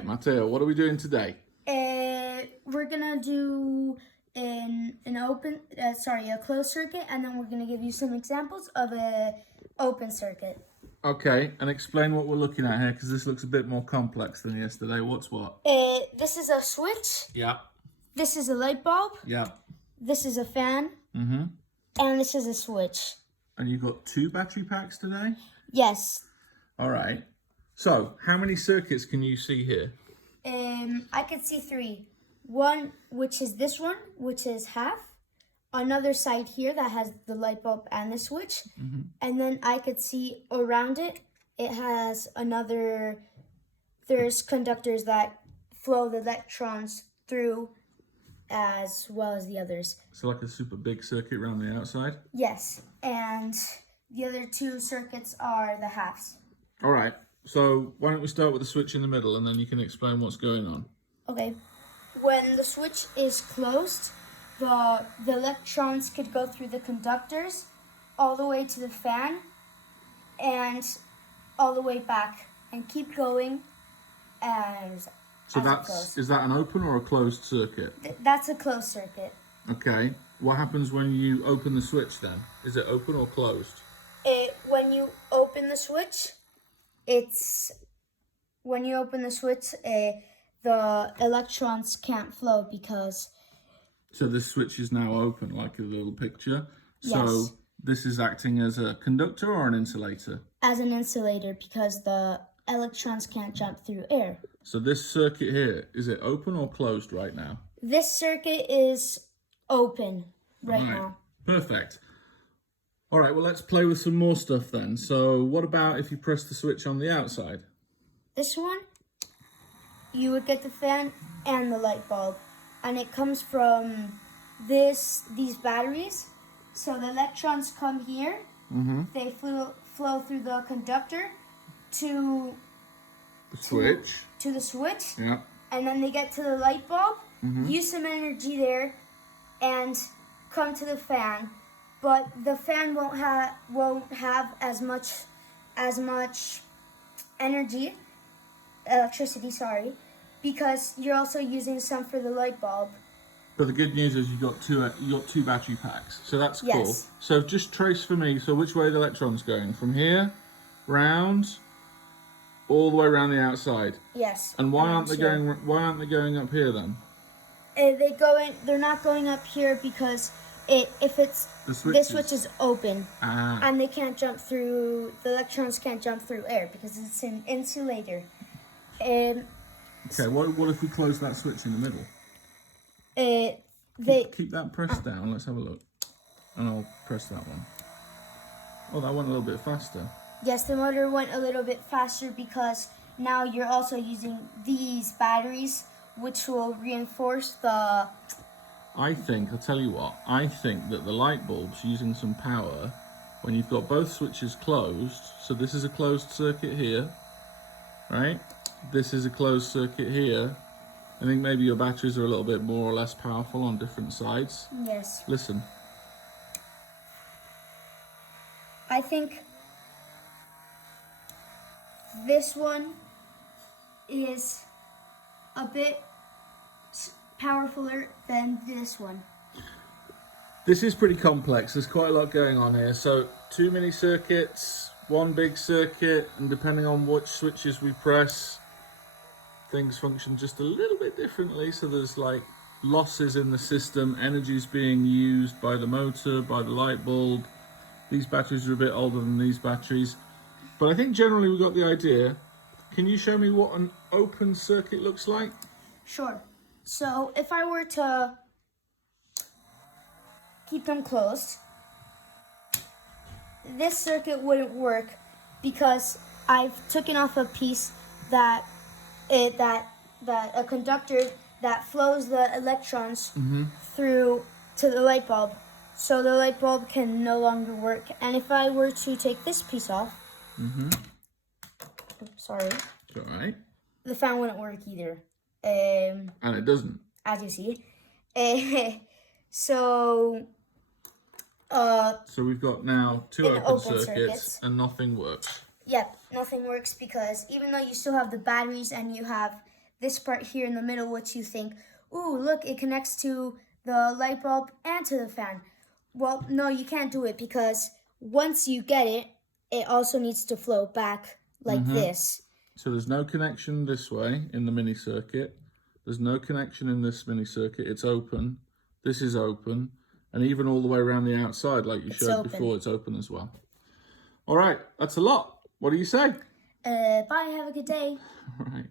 right, Matteo, what are we doing today? We're gonna do a closed circuit, and then we're gonna give you some examples of a open circuit. Okay, and explain what we're looking at here, because this looks a bit more complex than yesterday. What's what? This is a switch. Yeah. This is a light bulb. Yeah. This is a fan. Mm-hmm. And this is a switch. And you've got 2 battery packs today? Yes. All right. So, how many circuits can you see here? I could see 3. One, which is this one, which is half. Another side here that has the light bulb and the switch. Mm-hmm. And then I could see around it, it has there's conductors that flow the electrons through as well as the others. So like a super big circuit around the outside? Yes, and the other 2 circuits are the halves. All right. So why don't we start with the switch in the middle, and then you can explain what's going on. Okay. When the switch is closed, the electrons could go through the conductors all the way to the fan and all the way back and keep going as So as is that an open or a closed circuit? That's a closed circuit. Okay. What happens when you open the switch then? Is it open or closed? When you open the switch, the electrons can't flow because... So this switch is now open, like a little picture. Yes. So this is acting as a conductor or an insulator? As an insulator, because the electrons can't jump through air. So this circuit here, is it open or closed right now? This circuit is open right now. Perfect. All right, well, let's play with some more stuff then. So what about if you press the switch on the outside? This one, you would get the fan and the light bulb. And it comes from these batteries. So the electrons come here. Mm-hmm. They flow through the conductor to the switch. To the switch. Yeah. And then they get to the light bulb, use some energy there, and come to the fan. But the fan won't have as much electricity, because you're also using some for the light bulb. But the good news is you got two battery packs, so that's cool. Yes. So just trace for me. So which way are the electrons going? From here, round, all the way around the outside. Yes. And why aren't they going? Why aren't they going up here then? They're not going up here because this switch is open, and they can't jump through. The electrons can't jump through air because it's an insulator. Okay, what if we close that switch in the middle? Keep that pressed down. Let's have a look. And I'll press that one. Oh, that went a little bit faster. Yes, the motor went a little bit faster because now you're also using these batteries, which will reinforce the... I'll tell you what, I think that the light bulb's using some power when you've got both switches closed. So this is a closed circuit here, right? This is a closed circuit here. I think maybe your batteries are a little bit more or less powerful on different sides. Yes. Listen. I think this one is a bit powerfuler than this one. This is pretty complex. There's quite a lot going on here. So 2 mini circuits, 1 big circuit, and depending on which switches we press, things function just a little bit differently. So there's like losses in the system, energy's being used by the motor, by the light bulb. These batteries are a bit older than these batteries, but I think generally we got the idea. Can you show me what an open circuit looks like? Sure. So if I were to keep them closed, this circuit wouldn't work because I've taken off a piece that a conductor that flows the electrons through to the light bulb, so the light bulb can no longer work. And if I were to take this piece off, sorry, it's all right. The fan wouldn't work either. And it doesn't, as you see. So we've got now 2 open circuits and nothing works. Yep, nothing works because even though you still have the batteries and you have this part here in the middle, which you think, ooh, look, it connects to the light bulb and to the fan. Well, no, you can't do it because once you get it, it also needs to flow back like this. So there's no connection this way in the mini circuit. There's no connection in this mini circuit. It's open. This is open. And even all the way around the outside, like you showed before, it's open as well. All right, that's a lot. What do you say? Bye, have a good day. All right.